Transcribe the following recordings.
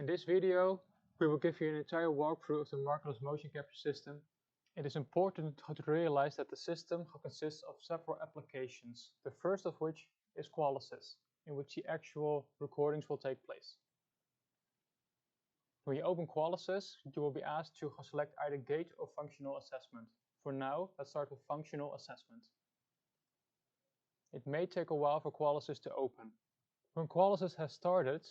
In this video, we will give you an entire walkthrough of the Markerless motion capture system. It is important to realize that the system consists of several applications, the first of which is Qualisys, in which the actual recordings will take place. When you open Qualisys, you will be asked to select either Gait or Functional Assessment. For now, let's start with Functional Assessment. It may take a while for Qualisys to open. When Qualisys has started,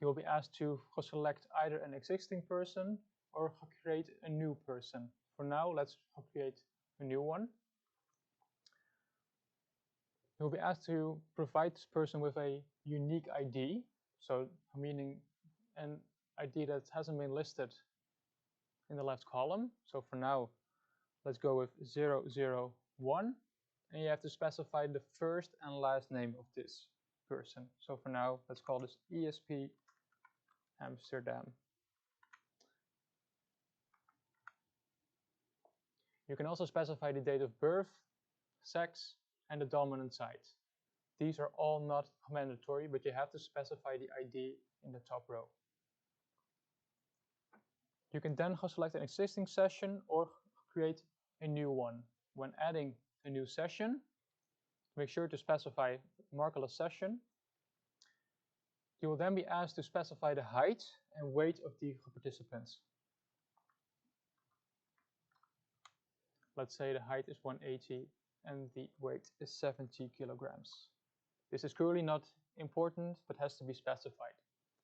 you will be asked to select either an existing person or create a new person. For now, let's create a new one. You will be asked to provide this person with a unique ID, so meaning an ID that hasn't been listed in the left column. So for now, let's go with 001, and you have to specify the first and last name of this person. So for now, let's call this ESP Amsterdam. You can also specify the date of birth, sex, and the dominant side. These are all not mandatory, but you have to specify the ID in the top row. You can then select an existing session or create a new one. When adding a new session, make sure to specify Markerless session. You will then be asked to specify the height and weight of the participants. Let's say the height is 180 and the weight is 70 kilograms. This is currently not important, but has to be specified.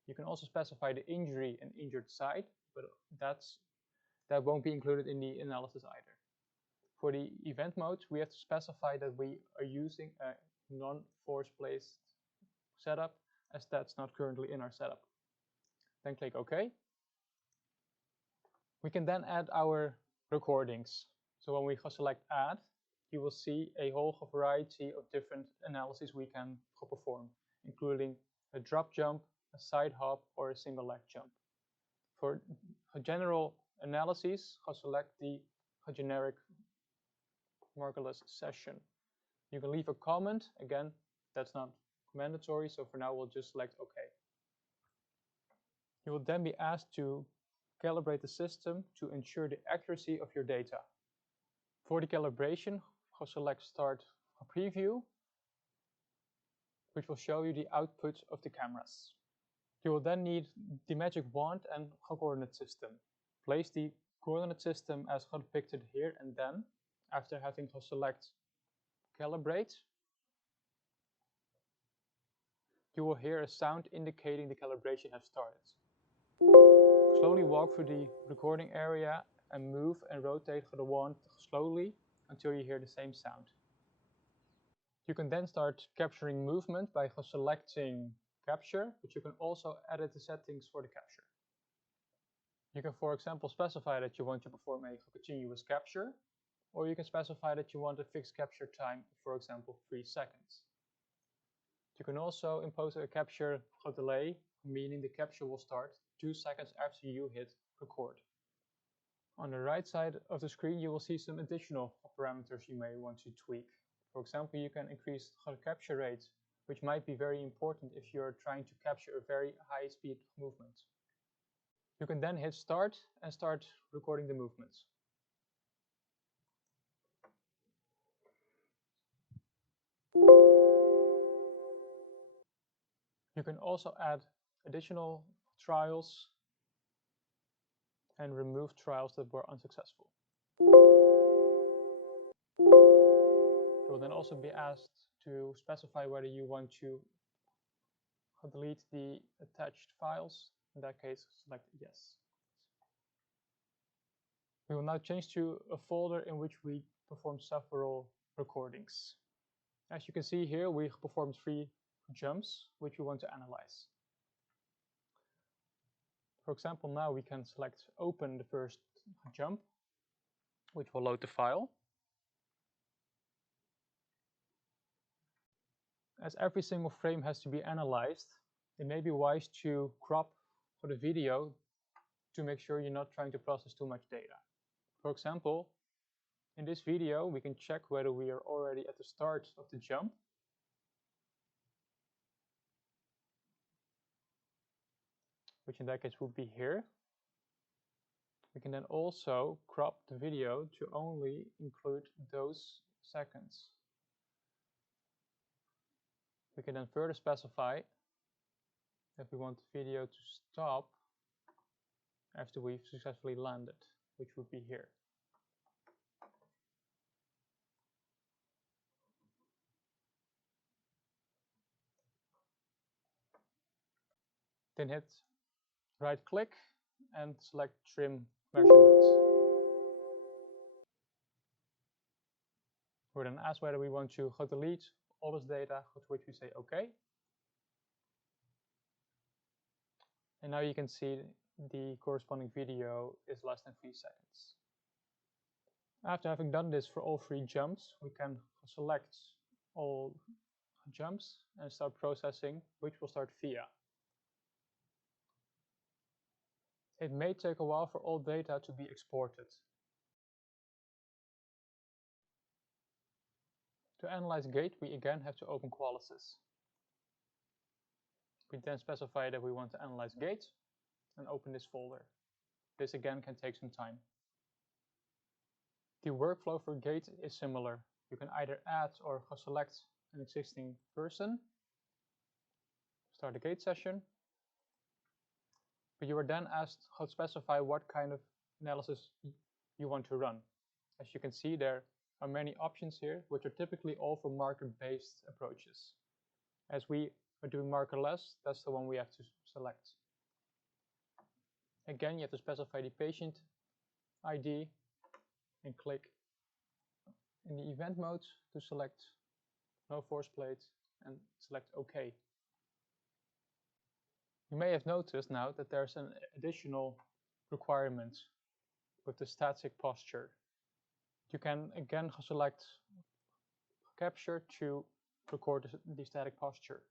You can also specify the injury and injured side, but that won't be included in the analysis either. For the event mode, we have to specify that we are using a non-force placed setup, as that's not currently in our setup. Then click OK. We can then add our recordings. So when we select Add, you will see a whole variety of different analyses we can perform, including a drop jump, a side hop, or a single leg jump. For general analyses, select the generic Markerless session. You can leave a comment. Again, that's not mandatory, so for now we'll just select OK. You will then be asked to calibrate the system to ensure the accuracy of your data. For the calibration, select Start Preview, which will show you the output of the cameras. You will then need the magic wand and coordinate system. Place the coordinate system as depicted here, and then, after having select Calibrate, you will hear a sound indicating the calibration has started. Slowly walk through the recording area and move and rotate the wand slowly until you hear the same sound. You can then start capturing movement by selecting Capture, but you can also edit the settings for the capture. You can, for example, specify that you want to perform a continuous capture, or you can specify that you want a fixed capture time, for example, 3 seconds. You can also impose a capture delay, meaning the capture will start 2 seconds after you hit record. On the right side of the screen, you will see some additional parameters you may want to tweak. For example, you can increase the capture rate, which might be very important if you're trying to capture a very high speed movement. You can then hit Start and start recording the movements. You can also add additional trials and remove trials that were unsuccessful. You will then also be asked to specify whether you want to delete the attached files. In that case, select Yes. We will now change to a folder in which we perform several recordings. As you can see here, we performed 3 jumps, which we want to analyze. For example, now we can select Open the first jump, which will load the file. As every single frame has to be analyzed, it may be wise to crop for the video to make sure you're not trying to process too much data. For example, in this video, we can check whether we are already at the start of the jump. which in that case would be here. We can then also crop the video to only include those seconds. We can then further specify that we want the video to stop after we've successfully landed, which would be here. Then hit right click and select trim measurements. We're then asked whether we want to delete all this data, to which we say OK. And now you can see the corresponding video is less than 3 seconds. After having done this for all 3 jumps, we can select all jumps and start processing, which will start via. It may take a while for all data to be exported. To analyze Gait, we again have to open Qualisys. We then specify that we want to analyze Gait and open this folder. This again can take some time. The workflow for Gait is similar. You can either add or select an existing person, start a Gait session, but you are then asked to specify what kind of analysis you want to run. As you can see, there are many options here, which are typically all for marker-based approaches. As we are doing markerless, that's the one we have to select. Again, you have to specify the patient ID and click in the event mode to select no force plate and select OK. You may have noticed now that there's an additional requirement with the static posture. You can again select capture to record the static posture.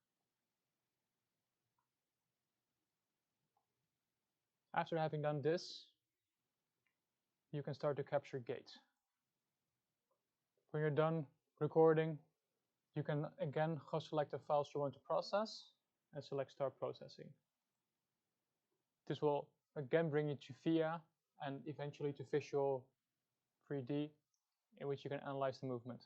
After having done this, you can start to capture Gait. When you're done recording, you can again select the files you want to process and select Start Processing. This will again bring you to VIA and eventually to Visual 3D, in which you can analyze the movement.